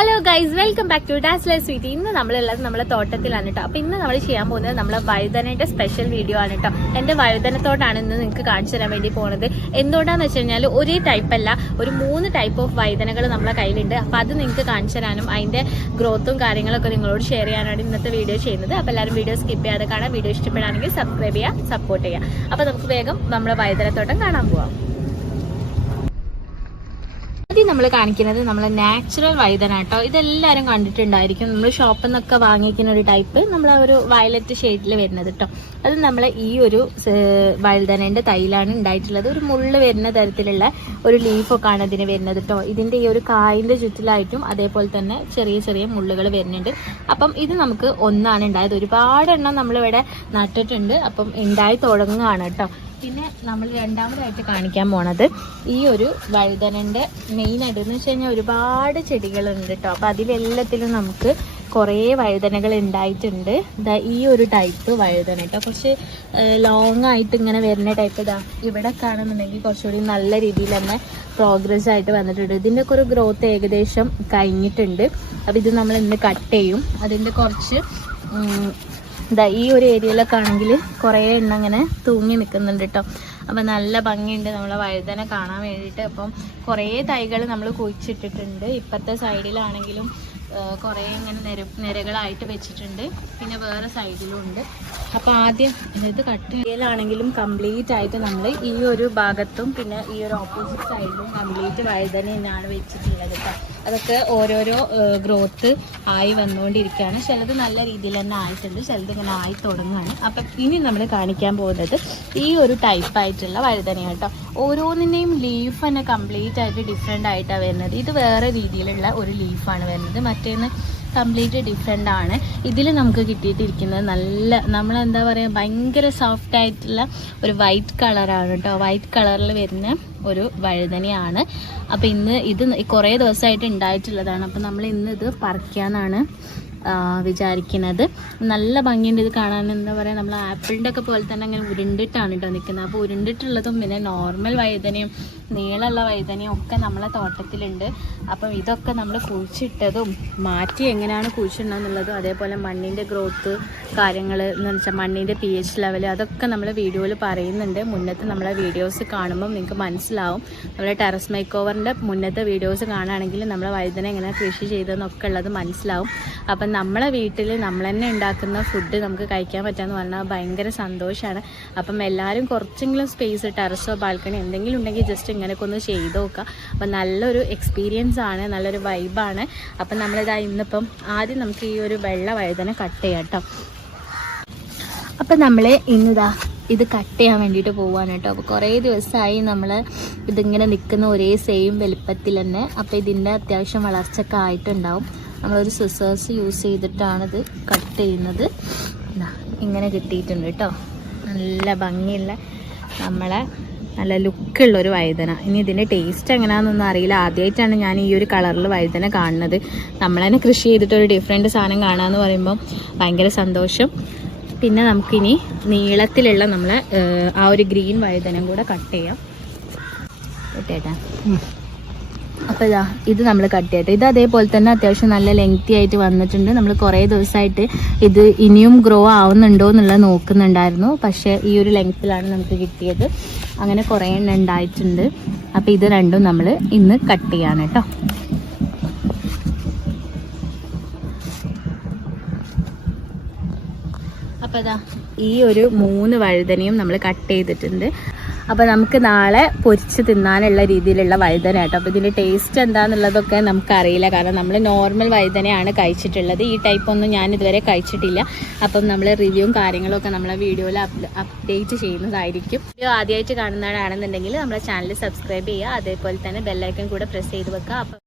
Hello guys welcome back to Dazzle Sweet ഇന്ന് നമ്മളുള്ളത് നമ്മുടെ തോട്ടത്തിലാണ് കേട്ടോ അപ്പം ഇന്ന് നമ്മൾ ചെയ്യാൻ പോകുന്നത് നമ്മളെ വഴുതനയുടെ സ്പെഷ്യൽ വീഡിയോ ആണ് കേട്ടോ എന്റെ വഴുതനത്തോട്ടാണ് ഇന്ന് നിങ്ങൾക്ക് കാണിച്ചു തരാൻ വേണ്ടി പോകുന്നത് എന്തുകൊണ്ടാന്ന് വെച്ച് കഴിഞ്ഞാൽ ഒരേ ടൈപ്പ് അല്ല ഒരു മൂന്ന് ടൈപ്പ് ഓഫ് വഴുതനകൾ നമ്മളെ കയ്യിലുണ്ട്. അപ്പോൾ അത് നിങ്ങൾക്ക് കാണിച്ചു തരാനും അതിന്റെ ഗ്രോത്തും കാര്യങ്ങളൊക്കെ നിങ്ങളോട് ഷെയർ ചെയ്യാനാണ് ഇന്നത്തെ വീഡിയോ ചെയ്യുന്നത്. അപ്പോൾ എല്ലാവരും വീഡിയോ സ്കിപ്പ് ചെയ്യാതെ കാണാം. വീഡിയോ ഇഷ്ടപ്പെടുകയാണെങ്കിൽ സബ്സ്ക്രൈബ് ചെയ്യുക സപ്പോർട്ട് ചെയ്യുക. അപ്പോൾ നമുക്ക് വേഗം നമ്മുടെ വഴുതനത്തോട്ടം കാണാൻ പോവാം. ആദ്യം നമ്മൾ കാണിക്കുന്നത് നമ്മൾ നാച്ചുറൽ വൈതന കേട്ടോ ഇതെല്ലാവരും കണ്ടിട്ടുണ്ടായിരിക്കും. നമ്മൾ ഷോപ്പിൽ നിന്നൊക്കെ വാങ്ങിക്കുന്ന ഒരു ടൈപ്പ് നമ്മളെ ഒരു വയലറ്റ് ഷെയ്ഡിൽ വരുന്നത് കേട്ടോ അത് നമ്മൾ ഈ ഒരു വഴുതനേന്റെ തൈലാണ് ഉണ്ടായിട്ടുള്ളത് ഒരു മുള്ള് വരുന്ന തരത്തിലുള്ള ഒരു ലീഫൊക്കെ ആണ് ഇതിന് വരുന്നത് കേട്ടോ ഇതിന്റെ ഈ ഒരു കായിന്റെ ചുറ്റിലായിട്ടും അതേപോലെ തന്നെ ചെറിയ ചെറിയ മുള്ളുകൾ വരുന്നുണ്ട്. അപ്പം ഇത് നമുക്ക് ഒന്നാണ് ഉണ്ടായത് ഒരുപാട് എണ്ണം നമ്മളിവിടെ നട്ടിട്ടുണ്ട്. അപ്പം ഉണ്ടായി തുടങ്ങുകയാണ് കേട്ടോ പിന്നെ നമ്മൾ രണ്ടാമതായിട്ട് കാണിക്കാൻ പോണത് ഈ ഒരു വഴുതനന്റെ മെയിൻ ആയിട്ട്. എന്ന് വെച്ച് കഴിഞ്ഞാൽ ഒരുപാട് ചെടികളുണ്ട് കേട്ടോ അപ്പൊ അതിലെല്ലാത്തിലും നമുക്ക് കുറേ വഴുതനകൾ ഉണ്ടായിട്ടുണ്ട്. ഇതാ ഈ ഒരു ടൈപ്പ് വഴുതന കേട്ടോ കുറച്ച് ലോങ് ആയിട്ട് ഇങ്ങനെ വരുന്ന ടൈപ്പ് ഇതാ ഇവിടെ കാണുന്നുണ്ടെങ്കിൽ കുറച്ചുകൂടി നല്ല രീതിയിൽ തന്നെ പ്രോഗ്രസ് ആയിട്ട് വന്നിട്ടുണ്ട്. ഇതിന്റെ ഒക്കെ ഒരു ഗ്രോത്ത് ഏകദേശം കഴിഞ്ഞിട്ടുണ്ട്. അപ്പോൾ ഇത് നമ്മൾ ഇന്ന് കട്ട് ചെയ്യും. അതിന്റെ കുറച്ച് ഇതാ ഈ ഒരു ഏരിയയിലൊക്കെ ആണെങ്കിൽ കുറേ എണ്ണ ഇങ്ങനെ തൂങ്ങി നിൽക്കുന്നുണ്ട് കേട്ടോ അപ്പം നല്ല ഭംഗിയുണ്ട് നമ്മളെ വഴുതന കാണാൻ വേണ്ടിയിട്ട്. അപ്പം കുറേ തൈകൾ നമ്മൾ കുഴിച്ചിട്ടിട്ടുണ്ട്. ഇപ്പത്തെ സൈഡിലാണെങ്കിലും കുറേ ഇങ്ങനെ നിര നിരകളായിട്ട് വെച്ചിട്ടുണ്ട്. പിന്നെ വേറെ സൈഡിലും ഉണ്ട്. അപ്പോൾ ആദ്യം ഇത് കട്ട് ചെയ്യലാണെങ്കിലും കംപ്ലീറ്റ് ആയിട്ട് നമ്മൾ ഈ ഒരു ഭാഗത്തും പിന്നെ ഈ ഒരു ഓപ്പോസിറ്റ് സൈഡിലും കംപ്ലീറ്റ് വഴുതന തന്നെയാണ് വെച്ചിട്ടുള്ളത് അതൊക്കെ ഓരോരോ ഗ്രോത്ത് ആയി വന്നുകൊണ്ടിരിക്കുകയാണ് ചിലത് നല്ല രീതിയിൽ തന്നെ ആയിട്ടുണ്ട്. ചിലത് ഇങ്ങനെ ആയി തുടങ്ങുകയാണ് അപ്പം ഇനി നമ്മൾ കാണിക്കാൻ പോകുന്നത് ഈ ഒരു ടൈപ്പ് ആയിട്ടുള്ള വഴുതന കേട്ടോ ഓരോന്നിന്റെയും ലീഫ് തന്നെ കംപ്ലീറ്റ് ആയിട്ട് ഡിഫറെന്റ് ആയിട്ടാണ് വരുന്നത്. ഇത് വേറെ രീതിയിലുള്ള ഒരു ലീഫാണ് വരുന്നത്. മറ്റേന്ന് കംപ്ലീറ്റ് ഡിഫറെന്റ് ആണ് ഇതിൽ നമുക്ക് കിട്ടിയിട്ടിരിക്കുന്നത് നല്ല നമ്മളെന്താ പറയുക ഭയങ്കര സോഫ്റ്റ് ആയിട്ടുള്ള ഒരു വൈറ്റ് കളറാണ് കേട്ടോ വൈറ്റ് കളറിൽ വരുന്ന ഒരു വഴുതനയാണ്. അപ്പോൾ ഇന്ന് ഇത് കുറേ ദിവസമായിട്ട് ഉണ്ടായിട്ടുള്ളതാണ്. അപ്പോൾ നമ്മൾ ഇന്ന് ഇത് പറിക്കാനാണ് വിചാരിക്കുന്നത്. നല്ല ഭംഗിയുണ്ട് ഇത് കാണാൻ. എന്താ പറയുക നമ്മൾ ആപ്പിളിന്റെ ഒക്കെ പോലെ തന്നെ അങ്ങനെ ഉരുണ്ടിട്ടാണ് കേട്ടോ നിൽക്കുന്നത് അപ്പോൾ ഉരുണ്ടിട്ടുള്ളതും പിന്നെ നോർമൽ വഴുതനയും നീളമുള്ള വഴുതനയും ഒക്കെ നമ്മളെ തോട്ടത്തിലുണ്ട്. അപ്പം ഇതൊക്കെ നമ്മൾ കുഴിച്ചിട്ടതും മാറ്റി എങ്ങനെയാണ് കുഴിച്ചിടണമെന്നുള്ളതും അതേപോലെ മണ്ണിന്റെ ഗ്രോത്ത് കാര്യങ്ങൾ എന്ന് വെച്ചാൽ മണ്ണിന്റെ പി എച്ച് ലെവൽ അതൊക്കെ നമ്മൾ വീഡിയോയിൽ പറയുന്നുണ്ട്. മുന്നത്തെ നമ്മളെ വീഡിയോസ് കാണുമ്പോൾ നിങ്ങൾക്ക് മനസ്സിലാവും. നമ്മുടെ ടെറസ് മേക്ക് ഓവറിന്റെ മുന്നത്തെ വീഡിയോസ് കാണുകയാണെങ്കിൽ നമ്മളെ വഴുതന എങ്ങനെ കൃഷി ചെയ്തതെന്നൊക്കെ ഉള്ളത് മനസ്സിലാവും. അപ്പം നമ്മളെ വീട്ടിൽ നമ്മൾ തന്നെ ഉണ്ടാക്കുന്ന ഫുഡ് നമുക്ക് കഴിക്കാൻ പറ്റാന്ന് പറഞ്ഞാൽ ഭയങ്കര സന്തോഷമാണ് അപ്പം എല്ലാവരും കുറച്ചെങ്കിലും സ്പേസ് ടെറസോ ബാൽക്കണി എന്തെങ്കിലും ഉണ്ടെങ്കിൽ ജസ്റ്റ് ഇങ്ങനെയൊക്കെ ഒന്ന് ചെയ്ത് നോക്കുക. അപ്പം നല്ലൊരു എക്സ്പീരിയൻസ് ആണ് നല്ലൊരു വൈബാണ് അപ്പം നമ്മളിതാ ഇന്നിപ്പം ആദ്യം നമുക്ക് ഈ ഒരു വെള്ള വഴുതന കട്ട് ചെയ്യാം കേട്ടോ. അപ്പം നമ്മൾ ഇന്നിതാ ഇത് കട്ട് ചെയ്യാൻ വേണ്ടിയിട്ട് പോവാണ് കേട്ടോ. അപ്പോൾ കുറേ ദിവസമായി നമ്മൾ ഇതിങ്ങനെ നിൽക്കുന്ന ഒരേ സെയിം വലുപ്പത്തിൽ തന്നെ അപ്പോൾ ഇതിന്റെ അത്യാവശ്യം വളർച്ചയൊക്കെ ആയിട്ടുണ്ടാവും. നമ്മളൊരു സിസേഴ്സ് യൂസ് ചെയ്തിട്ടാണ് ഇത് കട്ട് ചെയ്യുന്നത് ഇങ്ങനെ കിട്ടിയിട്ടുണ്ട് കേട്ടോ നല്ല ഭംഗിയുള്ള നമ്മളെ നല്ല ലുക്കുള്ള ഒരു വഴുതന. ഇനി ഇതിന്റെ ടേസ്റ്റ് എങ്ങനെയാണെന്നൊന്നും അറിയില്ല. ആദ്യമായിട്ടാണ് ഞാൻ ഈ ഒരു കളറിൽ വഴുതന കാണുന്നത്. നമ്മൾ തന്നെ കൃഷി ചെയ്തിട്ട് ഒരു ഡിഫറെന്റ് സാധനം കാണാമെന്ന് പറയുമ്പോൾ ഭയങ്കര സന്തോഷം. പിന്നെ നമുക്കിനി നീളത്തിലുള്ള നമ്മളെ ആ ഒരു ഗ്രീൻ വഴുതനം കൂടെ കട്ട് ചെയ്യാം. കേട്ടേട്ടാ അപ്പോൾ ഇതാ ഇത് നമ്മൾ കട്ട് ചെയ്യട്ടെ. ഇത് അതേപോലെ തന്നെ അത്യാവശ്യം നല്ല ലെങ്തി ആയിട്ട് വന്നിട്ടുണ്ട്. നമ്മൾ കുറേ ദിവസമായിട്ട് ഇത് ഇനിയും ഗ്രോ ആവുന്നുണ്ടോ എന്നുള്ളത് നോക്കുന്നുണ്ടായിരുന്നു. പക്ഷേ ഈ ഒരു ലെങ്ത്തിലാണ് നമുക്ക് കിട്ടിയത്. അങ്ങനെ കുറേ എണ്ണം ഉണ്ടായിട്ടുണ്ട്. അപ്പോൾ ഇത് രണ്ടും നമ്മൾ ഇന്ന് കട്ട് ചെയ്യാണ് കേട്ടോ അപ്പോൾ അതാ ഈ ഒരു മൂന്ന് വഴുതനയും നമ്മൾ കട്ട് ചെയ്തിട്ടുണ്ട്. അപ്പോൾ നമുക്ക് നാളെ പൊരിച്ച് തിന്നാനുള്ള രീതിയിലുള്ള വഴുതന കേട്ടോ അപ്പോൾ ഇതിന്റെ ടേസ്റ്റ് എന്താണെന്നുള്ളതൊക്കെ നമുക്കറിയില്ല. കാരണം നമ്മൾ നോർമൽ വഴുതനയാണ് കഴിച്ചിട്ടുള്ളത്. ഈ ടൈപ്പ് ഒന്നും ഞാൻ ഇതുവരെ കഴിച്ചിട്ടില്ല. അപ്പം നമ്മൾ റിവ്യൂവും കാര്യങ്ങളൊക്കെ നമ്മളെ വീഡിയോയിൽ അപ്ഡേറ്റ് ചെയ്യുന്നതായിരിക്കും. വീഡിയോ ആദ്യമായിട്ട് കാണുന്നവരാണെന്നുണ്ടെങ്കിൽ നമ്മളെ ചാനൽ സബ്സ്ക്രൈബ് ചെയ്യുക. അതേപോലെ തന്നെ ബെല്ലൈക്കൺ കൂടെ പ്രസ് ചെയ്ത് വെക്കുക. അപ്പം